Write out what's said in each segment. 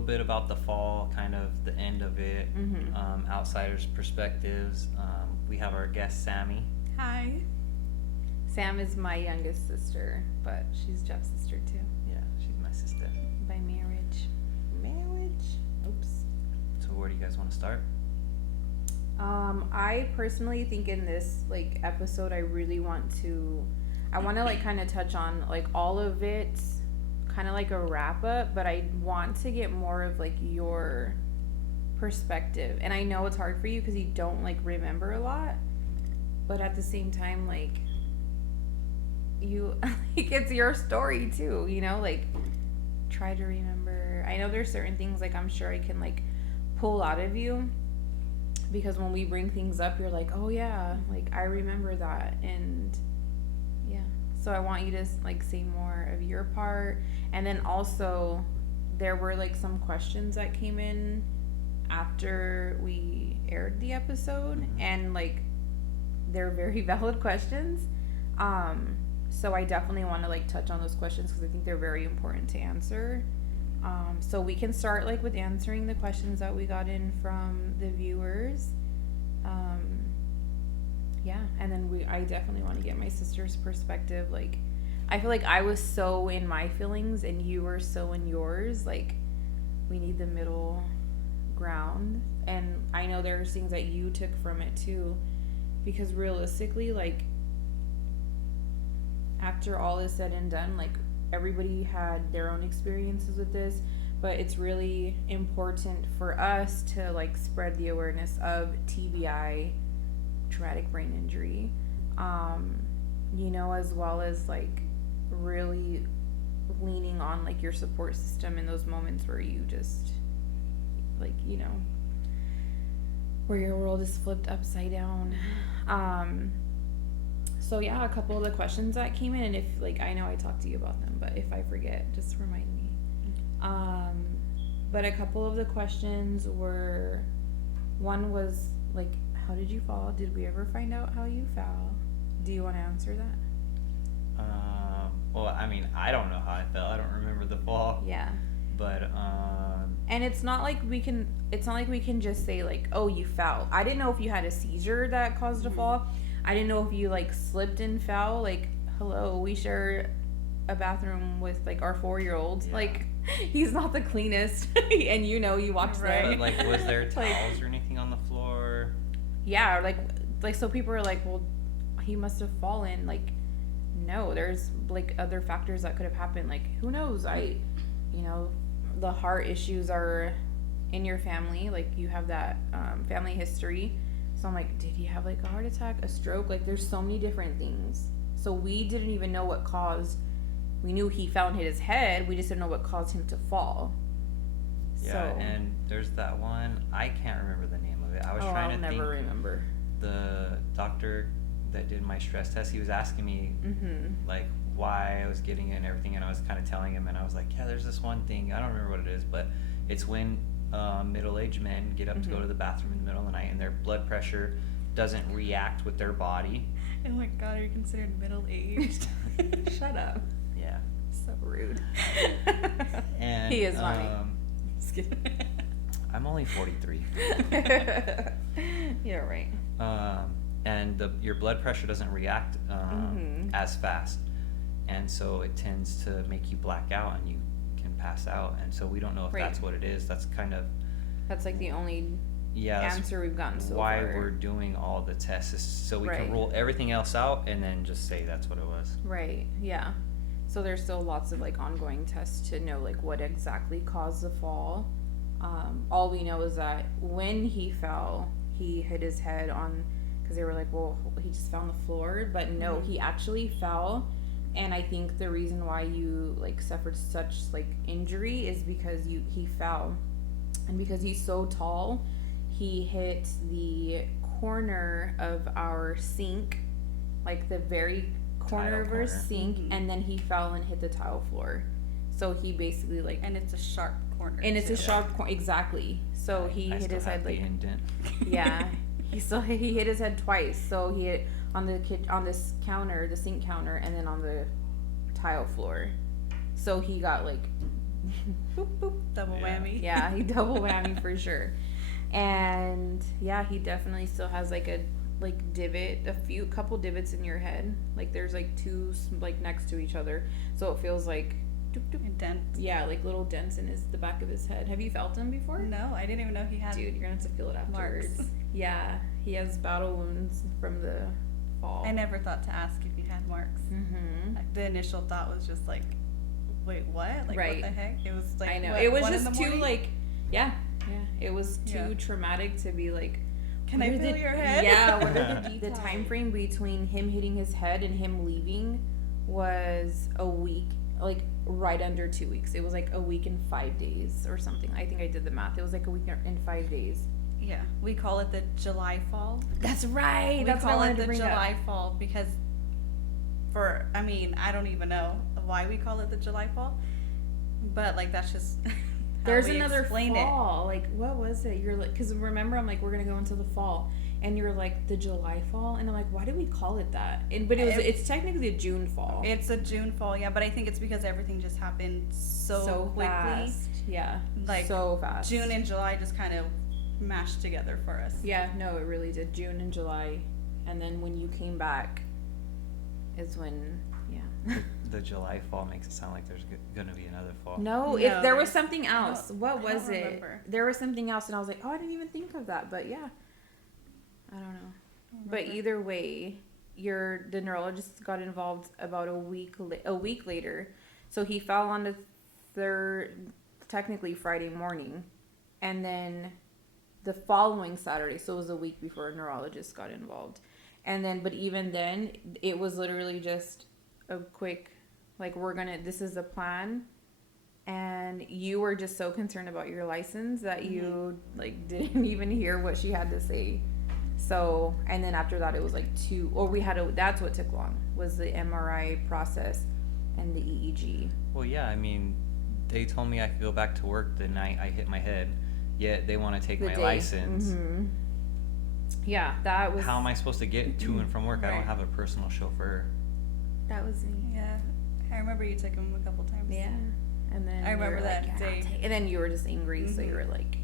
little bit about the fall, kind of the end of it, outsiders' perspectives. We have our guest, Sammy. Hi. Sam is my youngest sister, but she's Jeff's sister too. Yeah, she's my sister. By marriage. Oops. So where do you guys want to start? I personally think in this episode, I really want to kind of touch on all of it, kind of like a wrap up, but I want to get more of your perspective. And I know it's hard for you because you don't remember a lot, but at the same time, you it's your story too, try to remember. I know there's certain things I'm sure I can pull out of you, because when we bring things up, you're like, oh yeah, I remember that. And yeah, so I want you to say more of your part. And then also there were some questions that came in after we aired the episode, and they're very valid questions. So I definitely want to touch on those questions because I think they're very important to answer. So we can start with answering the questions that we got in from the viewers. Yeah, and then I definitely want to get my sister's perspective. I feel I was so in my feelings and you were so in yours. We need the middle ground. And I know there's things that you took from it too, because realistically, after all is said and done, everybody had their own experiences with this, but it's really important for us to spread the awareness of TBI, traumatic brain injury, as well as really leaning on your support system in those moments where you just where your world is flipped upside down. So yeah, a couple of the questions that came in, and if I know I talked to you about them, but if I forget, just remind me. But a couple of the questions were, one was how did you fall? Did we ever find out how you fell? Do you want to answer that? Well, I mean, I don't know how I felt. I don't remember the fall. Yeah. But and it's not we can just say oh, you fell. I didn't know if you had a seizure that caused a fall. I didn't know if you slipped and fell. Hello, we share a bathroom with our 4-year-old. Yeah. He's not the cleanest, and you watch right. them. But, was there towels or anything on the floor? Yeah, so people are well, he must have fallen. No, there's other factors that could have happened. Who knows? The heart issues are in your family. You have that family history. So I'm did he have a heart attack, a stroke? There's so many different things. So we didn't even know what caused. We knew he fell and hit his head. We just didn't know what caused him to fall. Yeah, and there's that one. I can't remember the name of it. I was trying to think. I'll never remember. The doctor that did my stress test, he was asking me why I was getting it and everything, and I was kind of telling him, and I was yeah, there's this one thing. I don't remember what it is, but it's when middle-aged men get up to go to the bathroom in the middle of the night and their blood pressure doesn't react with their body. Oh my god, are you considered middle-aged? Shut up. Yeah. So rude. And he is funny. Just kidding. I'm only 43. You're right. And your blood pressure doesn't react as fast, and so it tends to make you black out and you can pass out. And so we don't know if that's what it is. That's the only answer we've gotten so why far. We're doing all the tests is so we can rule everything else out and then just say that's what it was. Right. Yeah. So there's still lots of ongoing tests to know what exactly caused the fall. All we know is that when he fell, he hit his head on, because they were well, he just fell on the floor, but no, he actually fell. And I think the reason why you suffered such injury is because he fell, and because he's so tall, he hit the corner of our sink, the very corner of our sink, and then he fell and hit the tile floor. So he basically and it's a sharp corner. And it's a sharp corner, exactly. So he hit his head indent. Yeah, he hit his head twice. So he hit on this counter, the sink counter, and then on the tile floor. So he got boop, boop. Double Yeah. whammy. Yeah, he double whammy for sure. And yeah, he definitely still has like a divot, couple divots in your head. Like there's like two like next to each other, so it feels like doop, doop. A dent. Yeah, like little dents in the back of his head. Have you felt him before? No, I didn't even know he had. Dude, you're gonna have to feel it afterwards. Marks. Yeah, he has battle wounds from the fall. I never thought to ask if he had marks. Mm-hmm. Like, the initial thought was just like, wait, what? Like, Right. what the heck? It was like, I know. what, It was 1 in just the too morning? like, yeah. It was too Yeah. traumatic to be like. Can what I are feel the- your head? Yeah. What are the time frame between him hitting his head and him leaving was a week, like right under 2 weeks. It was like a week and 5 days or something. I think I did the math. It was like a week and 5 days. Yeah, we call it the July fall. That's right. We That's what I call wanted it to the bring July up. fall because, I mean, I don't even know why we call it the July fall, but like that's just. how There's we another explain fall. Like, what was it? You're like, because remember, I'm like, we're gonna go into the fall, and you're like, the July fall, and I'm like, why do we call it that? But it's technically a June fall. It's a June fall, yeah, but I think it's because everything just happened so quickly. fast. Yeah, Like, so fast. June and July just kind of mashed together for us. Yeah, no, it really did. June and July, and then when you came back, is when The July fall makes it sound like there's gonna be another fall. No, No, if there was there's- something else. What I was don't it? remember. There was something else, and I was like, oh, I didn't even think of that. But yeah, I don't know. But either way, the neurologist got involved about a week later. So he fell on the technically Friday morning, and then the following Saturday. So it was a week before a neurologist got involved, and then but even then, it was literally just a quick, like, this is the plan. And you were just so concerned about your license that you like didn't even hear what she had to say. So, and then after that, it was like that's what took long, was the MRI process and the EEG. Well, yeah, I mean, they told me I could go back to work the night I hit my head, yet they want to take my license. Mm-hmm. Yeah, that was. How am I supposed to get to and from work? I Right. don't have a personal chauffeur. That was me. Yeah, I remember you took him a couple times. Yeah. And then I you remember were like, that "Yeah, day." and then you were just angry, so you were like,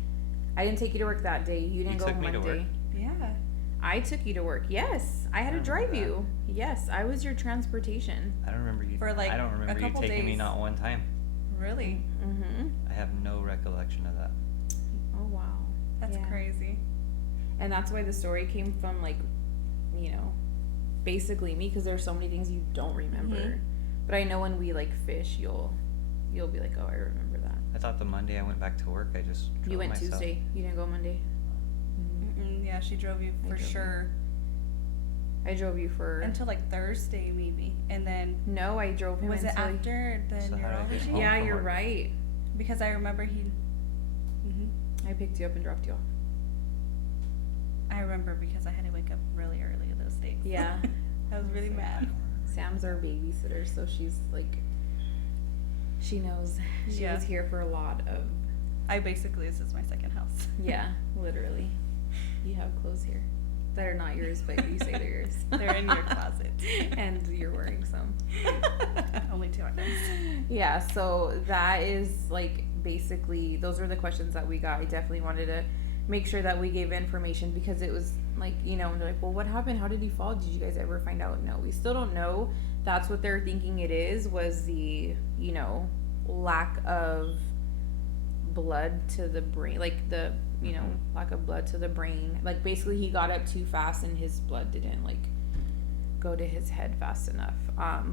I didn't take you to work that day. You didn't go took me to Monday. work? Yeah. I took you to work. Yes, I had to I drive remember you. Yes, I was your transportation. I don't remember you. For, like, I don't a remember you couple taking me days. not one time. Really? Mm-hmm. I have no recollection of that. Oh wow. That's Yeah. crazy. And that's why the story came from, like, basically me, because there's so many things you don't remember. Mhm. But I know when we like fish, you'll be like, oh, I remember that. I thought the Monday I went back to work, I just drove You went myself. Tuesday. You didn't go Monday. Yeah, she drove you I for drove you. sure I drove you for. until like Thursday maybe, and then No, I drove him was it until. after the So how did I get neurology? home? Yeah, from you're work. right. Because I remember he. I picked you up and dropped you off. I remember because I had to wake up really early those days. Yeah. I was really mad. Sam's our babysitter, so she's like, she knows. She Yeah. was here for a lot of. This is my second house. Yeah, literally. You have clothes here that are not yours, but you say they're yours. They're in your closet. And you're wearing some. Only 2 items. Yeah, so that is like basically those are the questions that we got. I definitely wanted to make sure that we gave information because it was like, and they're like, well, what happened? How did he fall? Did you guys ever find out? No, we still don't know. That's what they're thinking it was the, lack of blood to the brain, like the, lack of blood to the brain. Like basically he got up too fast and his blood didn't like go to his head fast enough.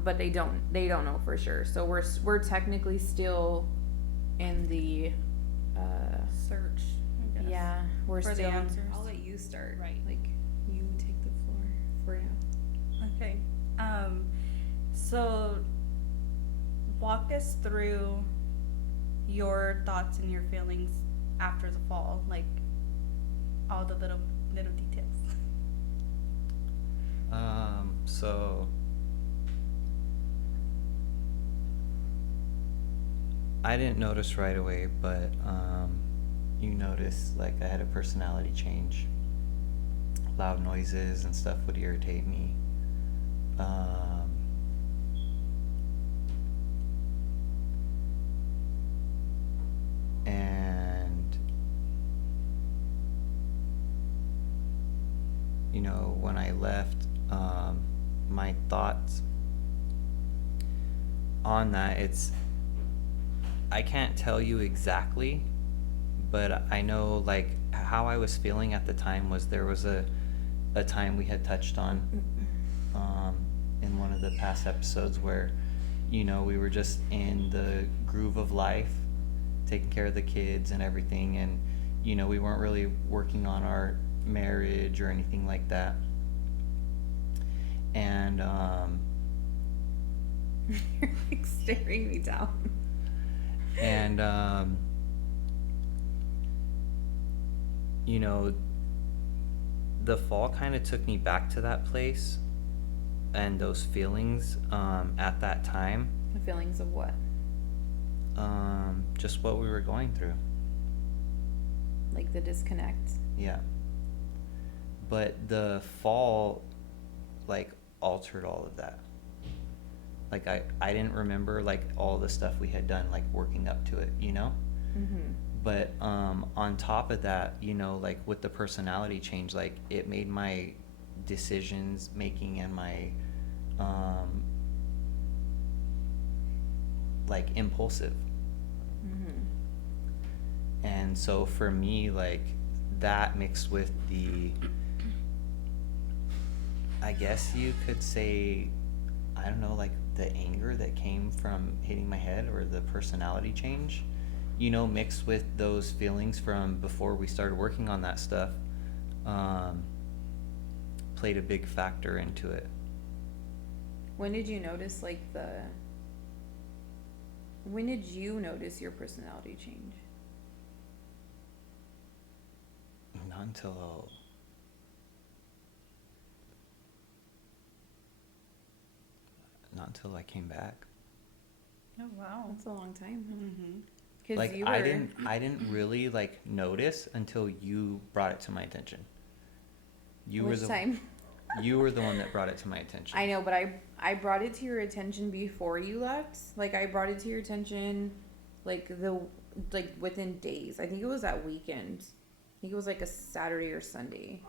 But they don't know for sure. So we're technically still in the Search. I guess. yeah, we're For the still answers. I'll let you start. Right. Like you take the floor for now. Okay. So walk us through your thoughts and your feelings after the fall, like all the little details. So I didn't notice right away, but you notice like I had a personality change. Loud noises and stuff would irritate me. And, you know, when I left, my thoughts on that, I can't tell you exactly, but I know like how I was feeling at the time was there was a time we had touched on in one of the past episodes where, you know, we were just in the groove of life, taking care of the kids and everything, and, you know, we weren't really working on our marriage or anything like that. And You're like staring me down. and you know, the fall kind of took me back to that place and those feelings at that time. The feelings of what? Just what we were going through. Like the disconnect. Yeah. But the fall, like, altered all of that. Like, I didn't remember, like, all the stuff we had done, like, working up to it, you know? Mm-hmm. But on top of that, you know, like, with the personality change, like, it made my decisions making and my, like, impulsive. Mm-hmm. And so for me, like, that mixed with the, I guess you could say, I don't know, like the anger that came from hitting my head or the personality change, you know, mixed with those feelings from before we started working on that stuff, played a big factor into it. When did you notice when did you notice your personality change? Not until I came back. Oh wow. That's a long time. Mm-hmm. 'Cause Like you I were- didn't really like notice until you brought it to my attention. Which time? You were the one that brought it to my attention. I know, but I brought it to your attention before you left. Like I brought it to your attention, like within days. I think it was that weekend. I think it was like a Saturday or Sunday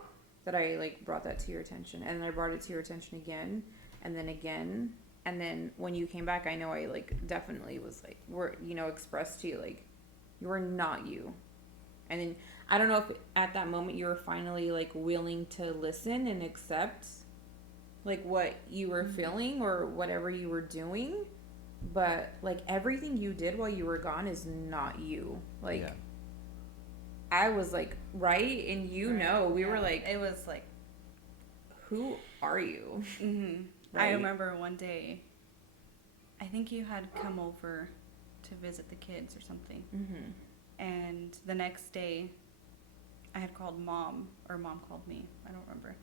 that I like brought that to your attention, and then I brought it to your attention again, and then again, and then when you came back, I know I like definitely was like expressed to you like you were not you, and then I don't know if at that moment you were finally like willing to listen and accept like what you were feeling or whatever you were doing, but like everything you did while you were gone is not you. Like Yeah. I was like, right? And we were like, it was like, who are you? mm-hmm. Right. I remember one day, I think you had come over to visit the kids or something. Mm-hmm. And the next day, I had called mom, or mom called me. I don't remember.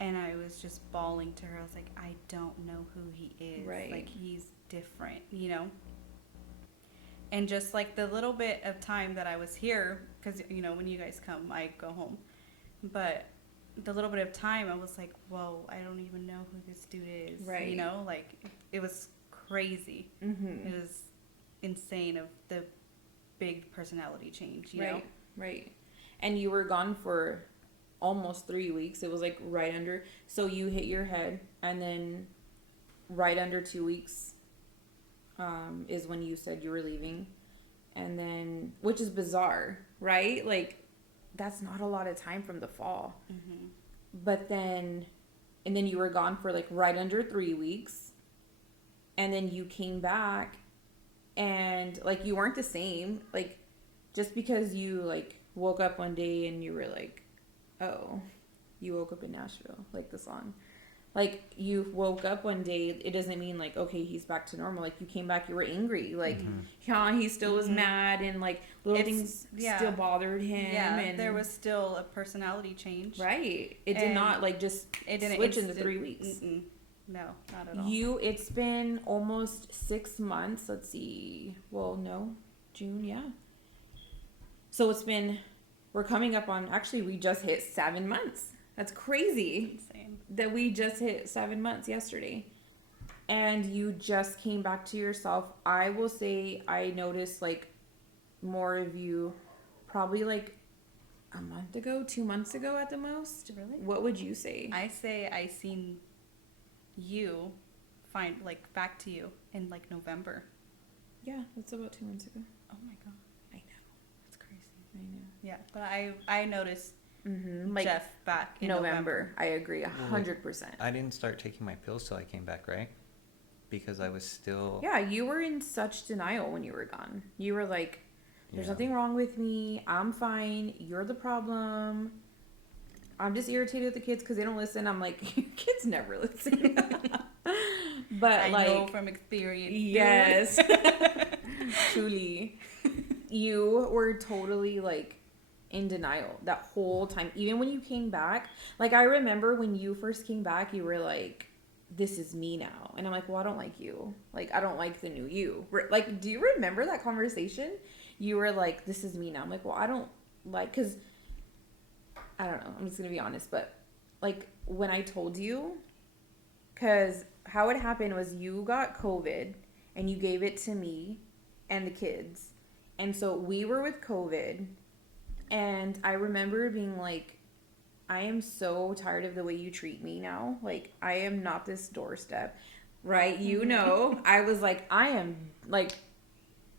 And I was just bawling to her. I was like, I don't know who he is. Right. Like, he's different, you know? And just like the little bit of time that I was here, because, you know, when you guys come, I go home. But the little bit of time, I was like, whoa, I don't even know who this dude is. Right. You know, like, it was crazy. Mm-hmm. It was insane of the big personality change, you know? Right. And you were gone for almost 3 weeks. It was like right under. So you hit your head, and then right under 2 weeks is when you said you were leaving. And then, which is bizarre, right? Like, that's not a lot of time from the fall. Mm-hmm. But then, and then you were gone for like right under 3 weeks. And then you came back, and like you weren't the same. Like, just because you like woke up one day and you were like, oh, you woke up in Nashville, like the song. Like, you woke up one day, it doesn't mean like, okay, he's back to normal. Like, you came back, you were angry. Like, yeah, he still was mad, and like little things still bothered him. Yeah, and there was still a personality change. Right. It did not like just switch into 3 weeks. Mm-mm. No, not at all. It's been almost 6 months. Let's see. Well, no, June, yeah. So we're coming up on, actually, we just hit 7 months. That's crazy. Insane. That we just hit 7 months yesterday. And you just came back to yourself. I will say I noticed like more of you probably like a month ago, 2 months ago at the most. Really? What would you say? I say I seen you find like back to you in like November. Yeah, that's about 2 months ago. Oh my god, I know. that's crazy. I know. Yeah, but I noticed Like Jeff back in November. I agree 100%. I didn't start taking my pills till I came back, right? Because I was still. Yeah, you were in such denial when you were gone. You were like, there's Yeah. nothing wrong with me. I'm fine. You're the problem. I'm just irritated with the kids because they don't listen. I'm like, your kids never listen. But I like, know from experience. yes, truly, you were totally like in denial that whole time. Even when you came back, like I remember when you first came back, you were like, this is me now. And I'm like, well, I don't like you. Like, I don't like the new you. Like, do you remember that conversation? You were like, this is me now. I'm like, well, I don't like, because I don't know. I'm just going to be honest. But like when I told you, because how it happened was you got COVID and you gave it to me and the kids. And so we were with COVID. And I remember being like, I am so tired of the way you treat me now. Like, I am not this doorstep, right? You know, I was like, I am, like,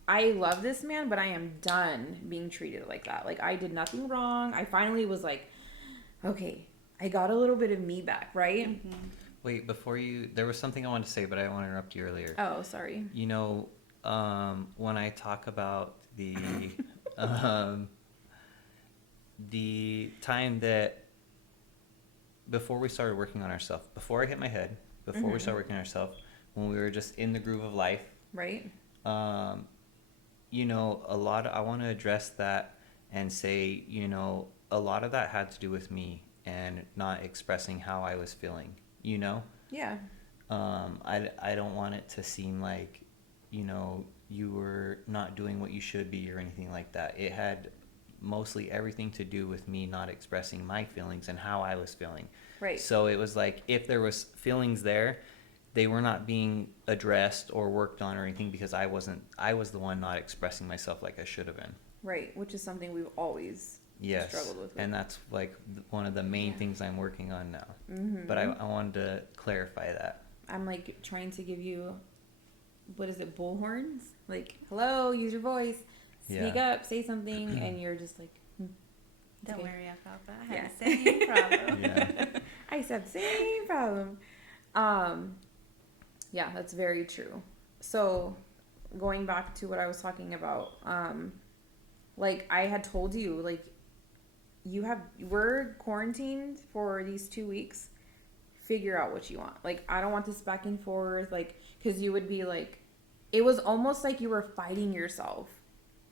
I love this man, but I am done being treated like that. Like, I did nothing wrong. I finally was like, okay, I got a little bit of me back, right? Mm-hmm. Wait, before you, there was something I wanted to say, but I want to interrupt you earlier. Oh, sorry. You know, when I talk about the time that before we started working on ourselves, before I hit my head, before we started working on ourselves, when we were just in the groove of life, Right. You know, I want to address that and say, you know, a lot of that had to do with me and not expressing how I was feeling, you know? Yeah. I don't want it to seem like, you know, you were not doing what you should be or anything like that. It had mostly everything to do with me not expressing my feelings and how I was feeling. Right. So it was like if there was feelings there, they were not being addressed or worked on or anything because I was the one not expressing myself like I should have been. Right. Which is something we've always struggled with. And that's like one of the main things I'm working on now. Mm-hmm. But I wanted to clarify that. I'm like trying to give you, what is it, bullhorns? Like, hello, use your voice, speak up, say something, and you're just like, Don't okay. worry about that. I had the same problem. Yeah. I said same problem. Yeah, that's very true. So going back to what I was talking about, like I had told you, like we're quarantined for these 2 weeks. Figure out what you want. Like, I don't want this back and forth. Like, because you would be like, it was almost like you were fighting yourself.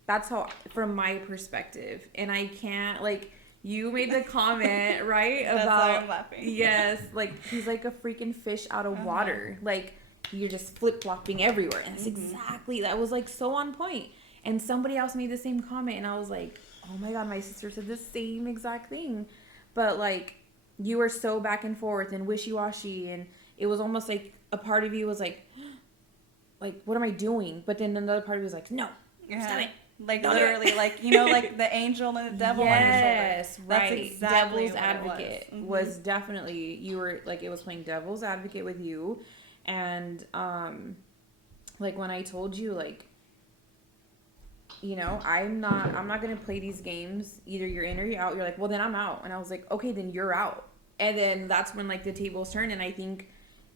That's how, from my perspective. And I can't, like, you made the comment, right? That's about, why I'm laughing. Yes. Like, he's like a freaking fish out of water. Like, you're just flip-flopping everywhere. And it's exactly, that was like so on point. And somebody else made the same comment. And I was like, oh my God, my sister said the same exact thing. But like, you were so back and forth and wishy-washy, and it was almost like a part of you was like, what am I doing? But then another part of you was like, no, stop it. Like Don't literally, like, you know, like the angel and the devil on your shoulder. Yes, right. That's exactly Devil's what advocate it was definitely, you were like, it was playing devil's advocate with you. And like when I told you, like, you know, I'm not going to play these games. Either you're in or you're out. You're like, well, then I'm out. And I was like, okay, then you're out. And then that's when, like, the tables turn. And I think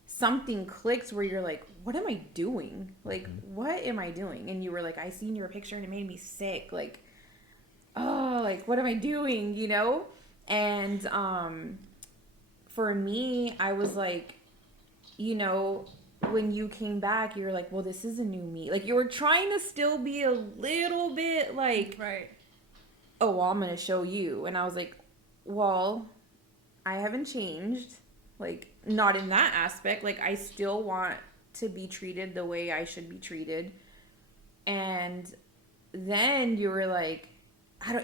something clicks where you're like, what am I doing? Like, what am I doing? And you were like, I seen your picture and it made me sick. Like, oh, like, what am I doing? You know? And for me, I was like, you know, when you came back, you were like, well, this is a new me. Like, you were trying to still be a little bit like, Right. oh, well, I'm going to show you. And I was like, well, I haven't changed. Like, not in that aspect. Like, I still want to be treated the way I should be treated. And then you were like,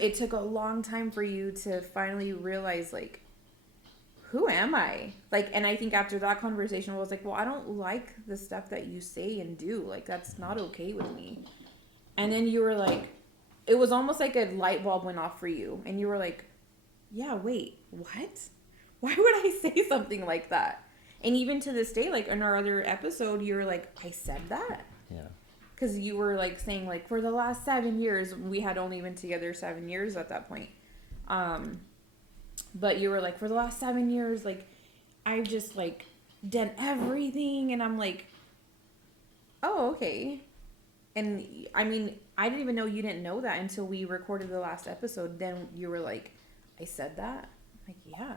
it took a long time for you to finally realize, like, who am I? Like, and I think after that conversation, I was like, well, I don't like the stuff that you say and do. Like, that's not okay with me. And then you were like, it was almost like a light bulb went off for you. And you were like, yeah, wait, what? Why would I say something like that? And even to this day, like in our other episode, you were like, I said that. Yeah. Because you were like saying like, for the last 7 years, we had only been together 7 years at that point. But you were like, for the last 7 years, like, I've just like done everything. And I'm like, oh, okay. And I mean, I didn't even know you didn't know that until we recorded the last episode. Then you were like, I said that? I'm like, yeah.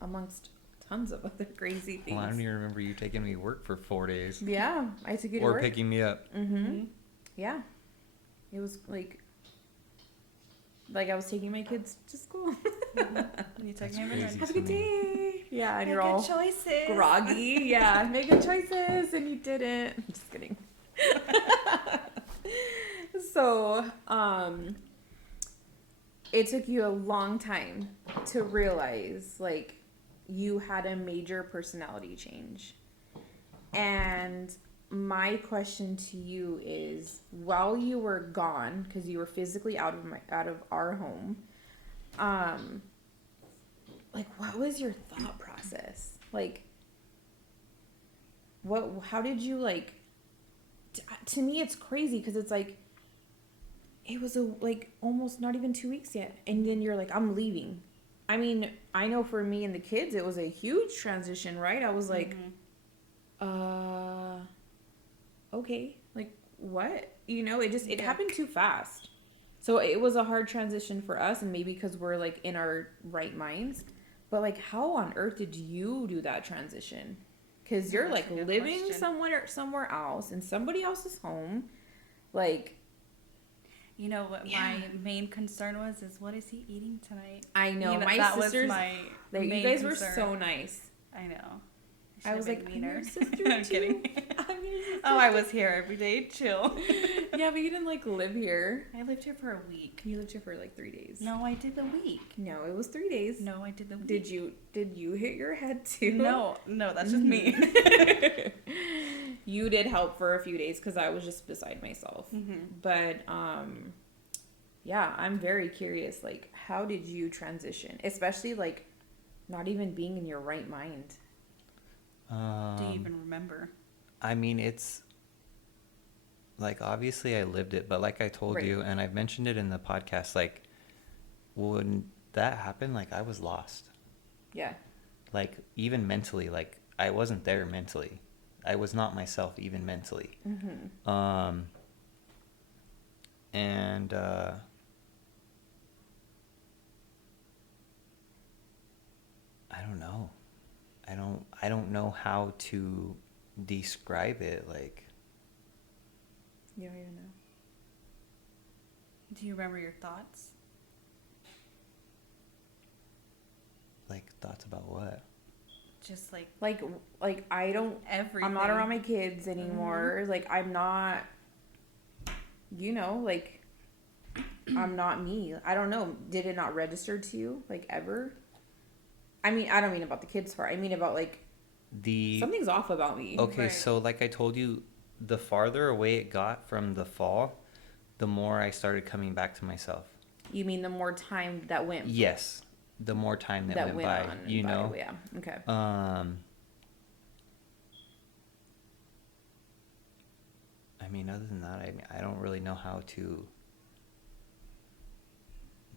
Amongst tons of other crazy things. Well, I don't even remember you taking me to work for 4 days. Yeah, I took you to or work. picking me up. Mm-hmm. Yeah. It was like I was taking my kids to school. You took That's him crazy. and Have a good day. Yeah, and Make you're all good choices. groggy. Yeah, make good choices, and you didn't. I'm just kidding. So, it took you a long time to realize, like, you had a major personality change. And my question to you is, while you were gone, because you were physically out of our home, like, what was your thought process? Like, how did you, like, to me, it's crazy, because it's like, it was almost not even 2 weeks yet. And then you're like, I'm leaving. I mean, I know for me and the kids, it was a huge transition, right? I was like, okay, like, what? You know, it happened too fast. So it was a hard transition for us, and maybe because we're, like, in our right minds. But, like, how on earth did you do that transition? Because you're, like, living somewhere else, in somebody else's home. Like... You know what my main concern was is, what is he eating tonight? I know, you know my that sisters, was my you main guys concern. were so nice. I know. I was like, meaner. I'm your sister I'm too. kidding. I'm your sister Oh, I too. was here every day. Chill. Yeah, but you didn't like live here. I lived here for a week. You lived here for like 3 days. No, I did the week. No, it was 3 days. No, I did the week. Did you hit your head too? No, that's just me. You did help for a few days because I was just beside myself. But yeah, I'm very curious. Like, how did you transition? Especially like, not even being in your right mind. Do you even remember? I mean, it's like, obviously I lived it, but like I told you, and I've mentioned it in the podcast, like, when that happened, like, I was lost. Yeah. Like, even mentally, like, I wasn't there mentally. I was not myself even mentally. And I don't know. I don't know how to describe it. Like, you don't even know. Do you remember your thoughts? Like, thoughts about what? Just like I don't. everything. I'm not around my kids anymore. Like, I'm not. You know, like, I'm not me. I don't know. Did it not register to you, like, ever? I mean, I don't mean about the kids part. I mean about, like, something's off about me. Okay, so like I told you, the farther away it got from the fall, the more I started coming back to myself. You mean the more time that went? Yes, the more time that went by. On you know? Yeah. Okay. I mean, other than that, I don't really know how to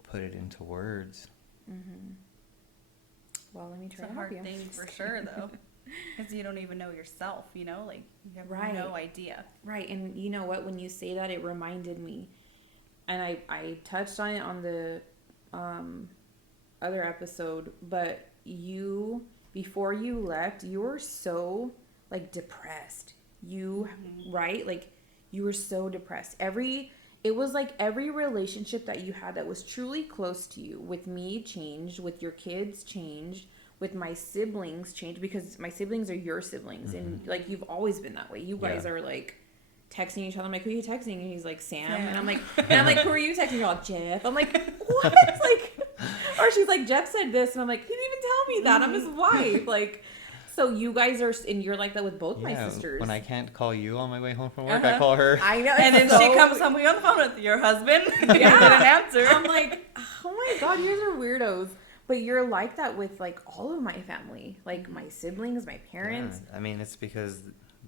put it into words. Well, let me try It's a to help hard you. thing for sure, though. Because you don't even know yourself, you know? Like, you have no idea. Right, and you know what? When you say that, it reminded me. And I touched on it on the other episode, but you, before you left, you were so, like, depressed. You, right? Like, you were so depressed. It was like every relationship that you had that was truly close to you, with me changed, with your kids changed, with my siblings changed, because my siblings are your siblings, and like, you've always been that way. You guys are like texting each other. I'm like, who are you texting? And he's like, Sam. And I'm like, who are you texting? You're all, Jeff. I'm like, what? Like, or she's like, Jeff said this, and I'm like, he didn't even tell me that. I'm his wife. Like, So you guys are, and you're like that with both my Yeah, sisters. when I can't call you on my way home from work, Uh-huh. I call her. I know. And then so- she comes home, we on the phone with your husband. Yeah. You didn't answer. I'm like, oh my God, you guys are weirdos. But you're like that with like all of my family, like my siblings, my parents. Yeah, I mean, it's because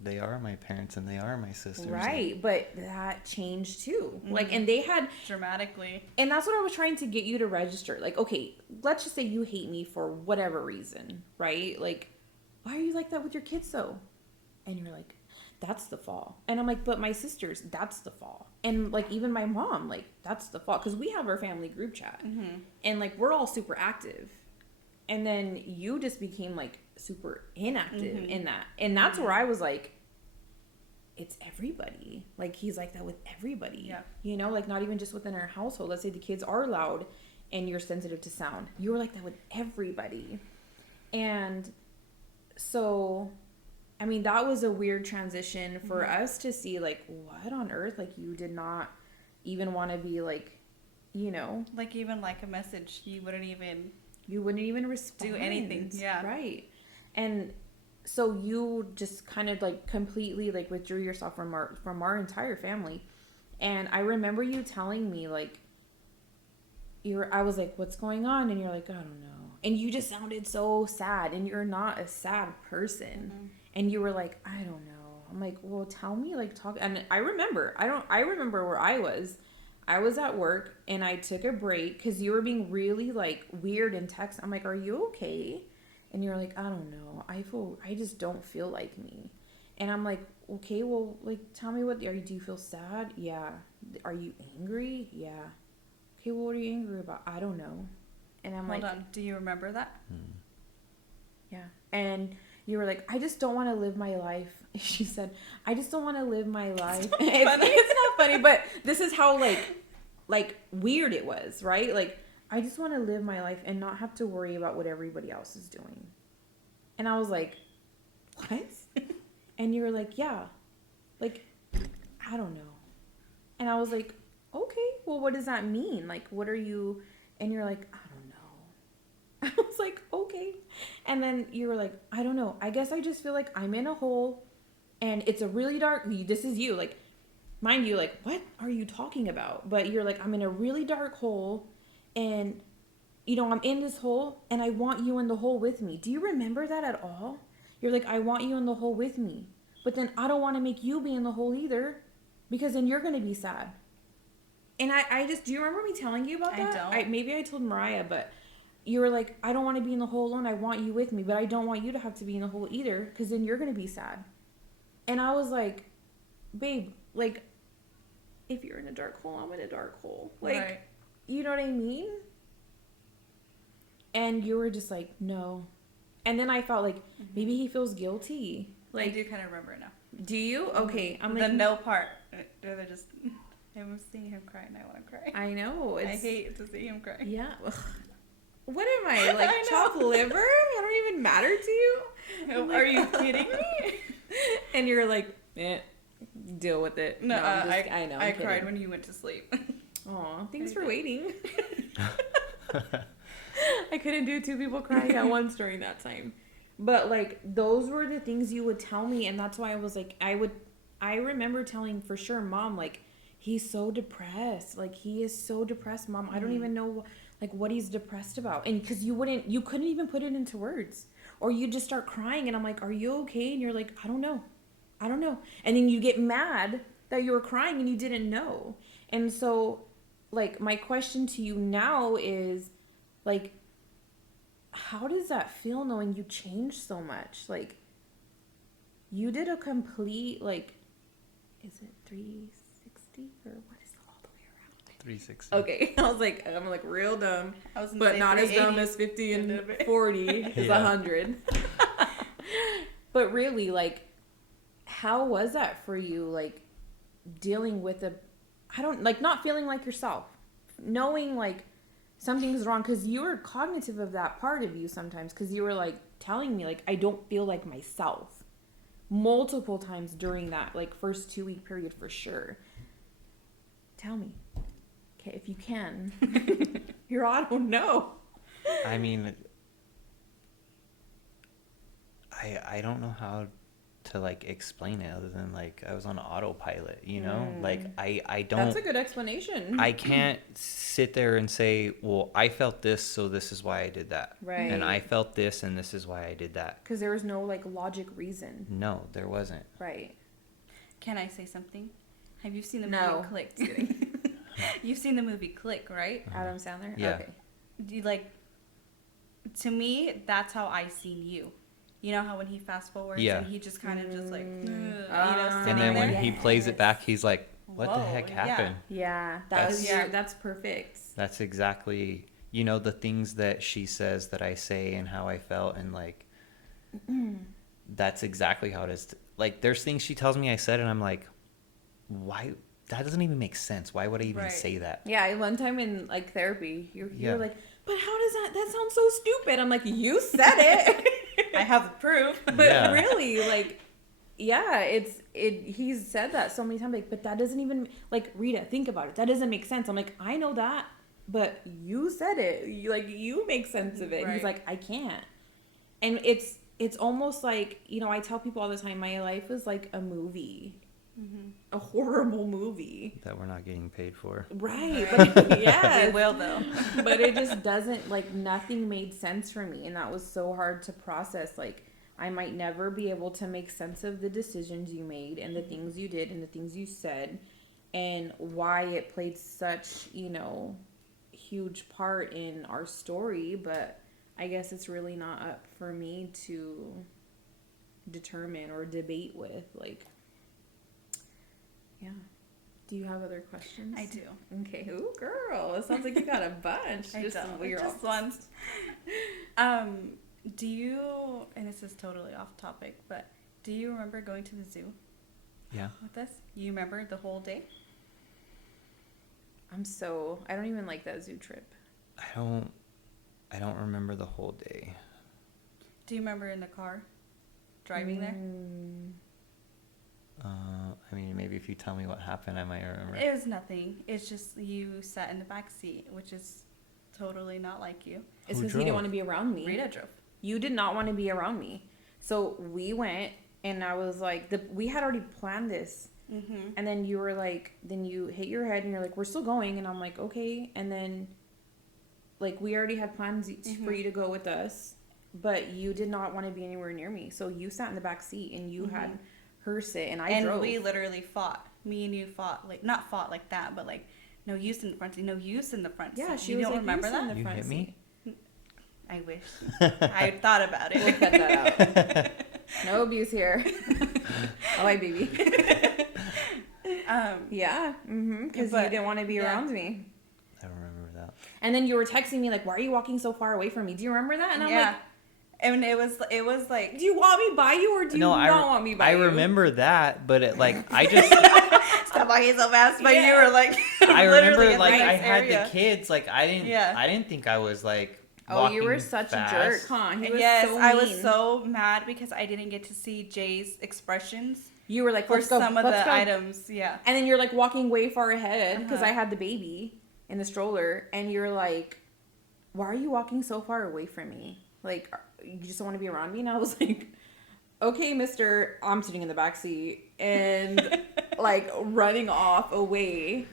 they are my parents and they are my sisters. Right, but that changed too. Mm-hmm. Like, and they had, Dramatically. and that's what I was trying to get you to register. Like, okay, let's just say you hate me for whatever reason, right? Like, why are you like that with your kids though? And you're like, that's the fall. And I'm like, but my sisters, that's the fall. And like, even my mom, like, that's the fall. Because we have our family group chat. Mm-hmm. And like, we're all super active. And then you just became like super inactive in that. And that's where I was like, it's everybody. Like, he's like that with everybody. Yeah. You know, like not even just within our household. Let's say the kids are loud and you're sensitive to sound. You were like that with everybody. And so, I mean, that was a weird transition for us to see, like, what on earth? Like, you did not even want to be like, you know. Like, even like a message, you wouldn't even respond. do anything. Yeah. Right. And so you just kind of like completely like withdrew yourself from our entire family. And I remember you telling me like, I was like, what's going on? And you're like, I don't know. And you just sounded so sad, and you're not a sad person. Mm-hmm. And you were like, I don't know. I'm like, well, tell me, like, talk. And I remember where I was. I was at work and I took a break because you were being really like weird in text. I'm like, are you okay? And you're like, I don't know. I just don't feel like me. And I'm like, okay, well, like, tell me do you feel sad? Yeah. Are you angry? Yeah. Okay, well, what are you angry about? I don't know. And I'm Hold like, on. Do you remember that? yeah. And you were like, I just don't want to live my life. She said, I just don't want to live my life. It's not funny, but this is how like weird it was, right? Like, I just want to live my life and not have to worry about what everybody else is doing. And I was like, what? And you were like, yeah. Like, I don't know. And I was like, okay, well, what does that mean? Like, what are you? And you're like, I don't know. I was like, okay. And then you were like, I don't know. I guess I just feel like I'm in a hole and it's a really dark, this is you. Like, mind you, like, what are you talking about? But you're like, I'm in a really dark hole and, you know, I'm in this hole and I want you in the hole with me. Do you remember that at all? You're like, I want you in the hole with me. But then I don't want to make you be in the hole either because then you're going to be sad. And I just, do you remember me telling you about that? I don't. Maybe I told Mariah, but you were like, I don't want to be in the hole alone. I want you with me, but I don't want you to have to be in the hole either because then you're going to be sad. And I was like, babe, like, if you're in a dark hole, I'm in a dark hole. Like, Right. You know what I mean? And you were just like, no. And then I felt like maybe he feels guilty. I Like, do kind of remember it now. do you? Okay. I'm like, The no part. They're just, I'm seeing him cry and I want to cry. I know. I It's, hate to see him cry. Yeah. Ugh. What am I? Like, I know. chopped liver? I don't even matter to you? I'm Are like, you kidding me? And you're like, deal with it. No, I know. I cried when you went to sleep. Aw, thanks I for did. waiting. I couldn't do two people crying at once during that time. But like those were the things you would tell me, and that's why I was like, I remember telling for sure, Mom, like, he's so depressed. Like, he is so depressed, Mom. I don't even know like what he's depressed about. And because you couldn't even put it into words. Or you just start crying and I'm like, are you okay? And you're like, I don't know. And then you get mad that you were crying and you didn't know. And so like my question to you now is like, how does that feel knowing you changed so much? Like, you did a complete, like, is it 360 or what is it all the way around? 360. Okay, I'm like real dumb, I was gonna but say not as dumb 380. as 50 A and little bit. 40 is Yeah. 100. But really, like, how was that for you, like, dealing with not feeling like yourself, knowing, like, something's wrong, because you were cognitive of that part of you sometimes, because you were, like, telling me, like, I don't feel like myself multiple times during that, like, first 2-week period for sure. Tell me. Okay, if you can. I don't know. I mean, I don't know how to like explain it other than like I was on autopilot, you know? Like I don't. That's a good explanation. I can't sit there and say, well, I felt this, so this is why I did that. Right. And I felt this, and this is why I did that. Because there was no like logic reason. No, there wasn't. Right. Can I say something? Have you seen the No. movie Click? Just kidding. You've seen the movie Click, right? Adam Sandler? Yeah. Okay. Do you like, to me, that's how I seen you. You know how when he fast forwards Yeah. and he just kind of just like, sitting And then when there? he plays it back, he's like, what the Whoa, heck yeah. happened? Yeah. That's perfect. That's exactly, you know, the things that she says that I say and how I felt, and like, that's exactly how it is. Like, there's things she tells me I said, and I'm like, why? That doesn't even make sense. Why would I even Right. say that? Yeah, one time in like therapy, you're Yeah. like, but how does that sounds so stupid? I'm like, you said it. I have the proof. But Yeah. really, like, yeah, he's said that so many times, like, but that doesn't even, like, Rita, think about it. That doesn't make sense. I'm like, I know that, but you said it. You make sense of it. And he's Right. like, I can't. And it's almost like, you know, I tell people all the time, my life is like a movie. A horrible movie. That we're not getting paid for. Right. But yeah. We will though. But it just doesn't, like, nothing made sense for me, and that was so hard to process. Like, I might never be able to make sense of the decisions you made and the things you did and the things you said and why it played such, you know, huge part in our story. But I guess it's really not up for me to determine or debate with. Like, yeah. Do you have other questions? I do. Okay. Ooh, girl. It sounds like you got a bunch. I don't. Just one. Do you, and this is totally off topic, but do you remember going to the zoo Yeah. with us? You remember the whole day? I don't even like that zoo trip. I don't remember the whole day. Do you remember in the car driving there? I mean, maybe if you tell me what happened, I might remember. It was nothing. It's just you sat in the back seat, which is totally not like you. It's Who because you didn't drove? want to be around me. Rita drove. You did not want to be around me. So we went, and I was like, we had already planned this. Mm-hmm. And then you were like, then you hit your head, and you're like, we're still going. And I'm like, okay. And then, like, we already had plans for you to go with us, but you did not want to be anywhere near me. So you sat in the back seat, and you had her sit, and I drove. And we literally fought. Me and you fought, like, not fought like that, but like, no use in the front seat, no use in the front seat. Yeah, she you was don't like, remember "You sit in that? the You front hit me? seat." I wish. I thought about it. We'll cut that out. No abuse here. Oh, hi, baby. Yeah, because you But, didn't want to be yeah. around me. I don't remember that. And then you were texting me like, "Why are you walking so far away from me?" Do you remember that? And I'm yeah. like, And it was like, "Do you want me by you, or do you not want me by I you?" remember that, but it like I just stop walking so fast, but you Yeah. were like, I literally remember in like the I nice had area. the kids. Like I didn't think I was like. Oh, you were walking such fast. a jerk, huh? He was Yes, so mean. I was so mad because I didn't get to see Jay's expressions You were like, for "Let's go, some of let's the go." items. Yeah. And then you're like walking way far ahead because Uh-huh. I had the baby in the stroller, and you're like, "Why are you walking so far away from me? Like, you just don't want to be around me?" And I was like, "Okay, mister, I'm sitting in the back seat," and like running off away.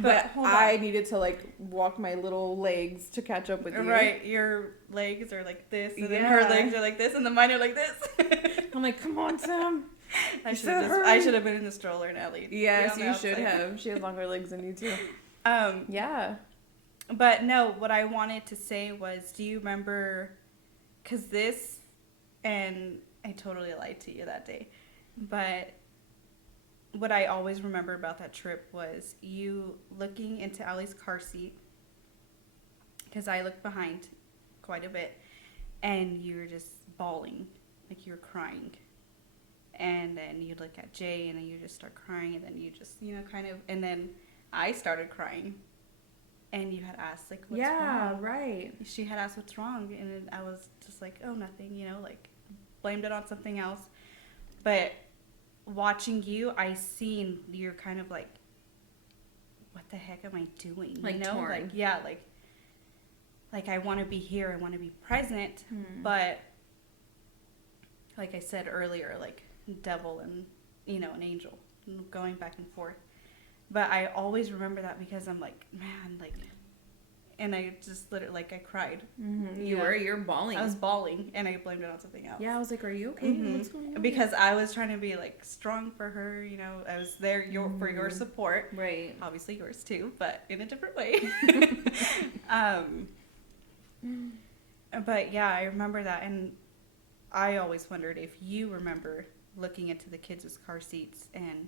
But hold on. I needed to like walk my little legs to catch up with you. Right, your legs are like this, and then her Yeah. legs are like this, and the mine are like this. I'm like, "Come on, Sam." I said her. should have been in the stroller, Nelly. Yes, Yeah, you no, should it's like- have. She has longer legs than you too. Yeah. But no, what I wanted to say was, do you remember? Because this, and I totally lied to you that day, but what I always remember about that trip was you looking into Allie's car seat, because I looked behind quite a bit, and you were just bawling, like you were crying. And then you look at Jay, and then you just start crying, and then you just, kind of, and then I started crying, and you had asked, like, what's wrong? Right. She had asked what's wrong, and then I was just like, oh, nothing, like, blamed it on something else. But watching you, I seen you're kind of like, what the heck am I doing? Like torn. Like, yeah, like I want to be here, I want to be present, but like I said earlier, like devil and, an angel going back and forth. But I always remember that because I'm like, man, like, and I just literally, like, I cried. Mm-hmm. You're bawling. I was bawling, and I blamed it on something else. Yeah, I was like, are you okay? Mm-hmm. What's going on? Because I was trying to be, like, strong for her, I was there for your support. Right. Obviously yours too, but in a different way. But yeah, I remember that, and I always wondered if you remember looking into the kids' car seats and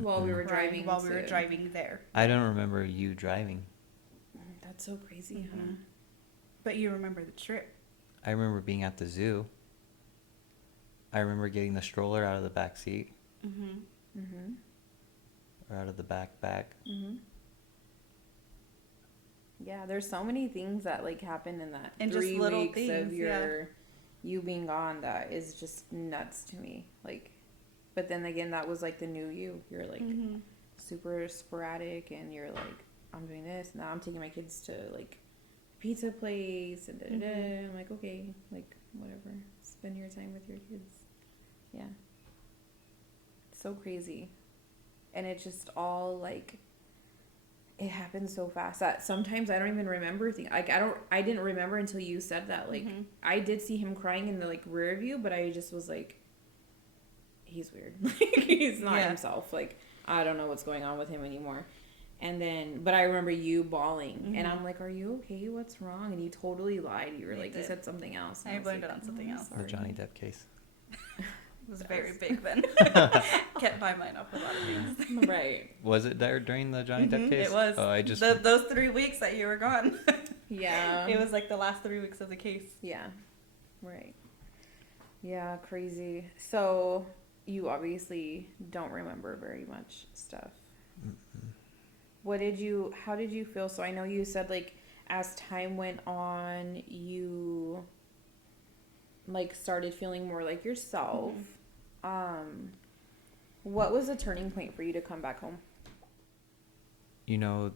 while we were crying driving. while we were driving there. I don't remember you driving. That's so crazy, huh? But you remember the trip. I remember being at the zoo. I remember getting the stroller out of the back seat. Mm-hmm. Mm-hmm. Or out of the backpack. Mm-hmm. Yeah, there's so many things that like happened in that And 3 just little weeks things, of you being gone that is just nuts to me. Like, but then again, that was like the new you. You're like super sporadic, and you're like, I'm doing this now. I'm taking my kids to like pizza place and I'm like, okay, like whatever. Spend your time with your kids. Yeah. So crazy. And it's just all like, it happens so fast that sometimes I don't even remember things. Like I didn't remember until you said that. Like I did see him crying in the like rear view, but I just was like, he's weird. Like he's not himself. Like I don't know what's going on with him anymore. And then, but I remember you bawling, and I'm like, "Are you okay? What's wrong?" And you totally lied. You were like, "You said something else." I blamed it on something else. The Johnny Depp case. It was very big then. Kept my mind off a lot of things. Right. Was it there during the Johnny Depp case? It was. Oh, I just those 3 weeks that you were gone. Yeah. It was like the last 3 weeks of the case. Yeah. Right. Yeah, crazy. So you obviously don't remember very much stuff. How did you feel? So I know you said like as time went on, you like started feeling more like yourself. What was the turning point for you to come back home? The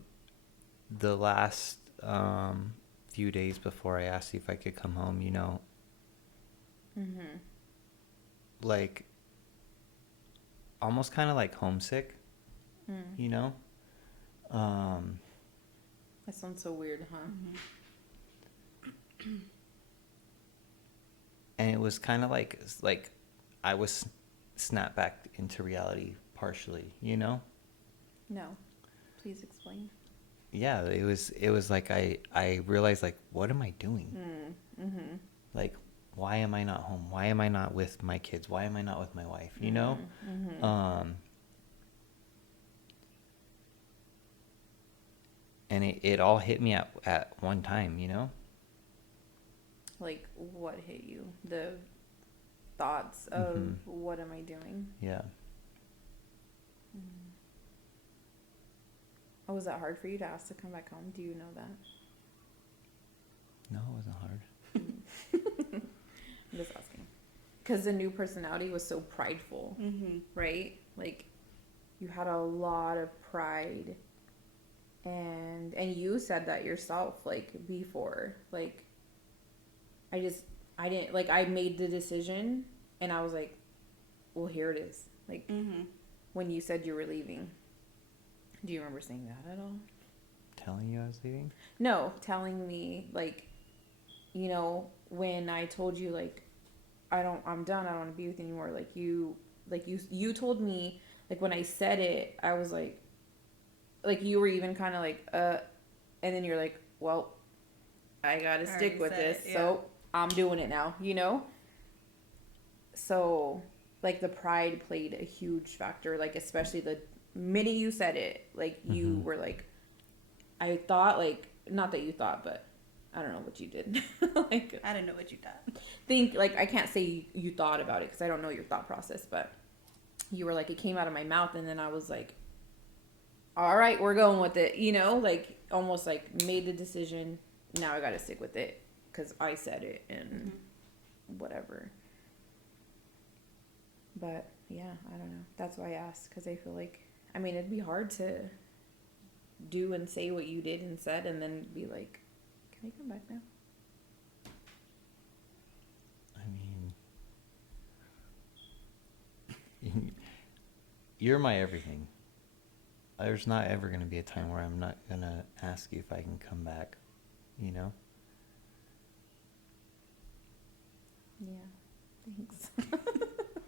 last few days before I asked you if I could come home, like almost kind of like homesick, That sounds so weird, huh? and it was kind of like I was snapped back into reality partially, No. Please explain. Yeah, it was like I realized, like, what am I doing? Like, why am I not home? Why am I not with my kids? Why am I not with my wife? And it all hit me at one time, Like, what hit you? The thoughts of what am I doing? Yeah. Oh, was that hard for you to ask to come back home? Do you know that? No, it wasn't hard. I'm just asking. Because the new personality was so prideful, right? Like, you had a lot of pride. And you said that yourself, like, before. Like, I didn't, like, I made the decision, and I was like, well, here it is. Like, when you said you were leaving. Do you remember saying that at all? Telling you I was leaving? No, telling me, like, when I told you, like, I'm done, I don't want to be with you anymore. Like, you told me, like, when I said it, I was like, you were even kind of like, and then you're like, well, I gotta stick with this, so I'm doing it now, So, like, the pride played a huge factor, like, especially the minute you said it, like, you were like, I thought, like, not that you thought, but I don't know what you did. Like, I didn't know what you thought. Like, I can't say you thought about it because I don't know your thought process, but you were like, it came out of my mouth, and then I was like, all right, we're going with it, like, almost like made the decision, now I gotta stick with it because I said it and whatever. But yeah, I don't know, that's why I asked, because I feel like, I mean, it'd be hard to do and say what you did and said and then be like, can I come back now? I mean, you're my everything. There's not ever going to be a time where I'm not going to ask you if I can come back, you know? Yeah. Thanks.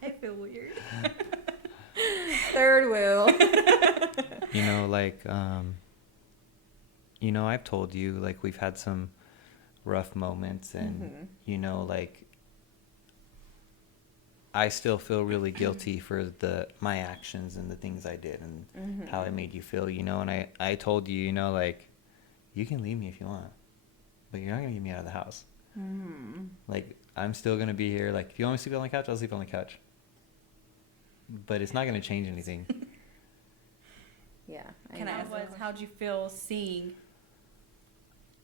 I feel weird. Third wheel. You know, like, you know, I've told you, like, we've had some rough moments, and, you know, like, I still feel really guilty for my actions and the things I did and how I made you feel, you know, and I told you, you know, like, you can leave me if you want, but you're not going to get me out of the house. Like, I'm still going to be here. Like, if you want me to sleep on the couch, I'll sleep on the couch. But it's not going to change anything. Yeah. Can I ask, how'd you feel seeing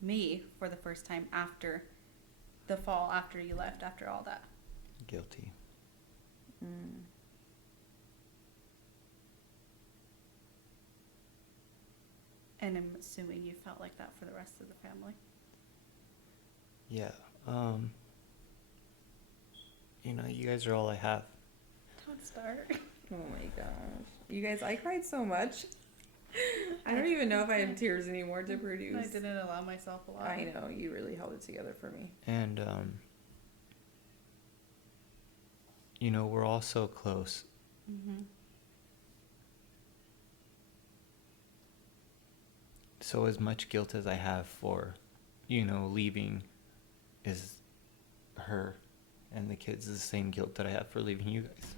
me for the first time after the fall, after you left, after all that? Guilty. And I'm assuming you felt like that for the rest of the family. Yeah. You know, you guys are all I have. Don't start. Oh my gosh. You guys, I cried so much. I don't even know if I have tears anymore to produce. I didn't allow myself a lot. I know, you really held it together for me. And, you know, we're all so close. So as much guilt as I have for, you know, leaving is her and the kids is the same guilt that I have for leaving you guys.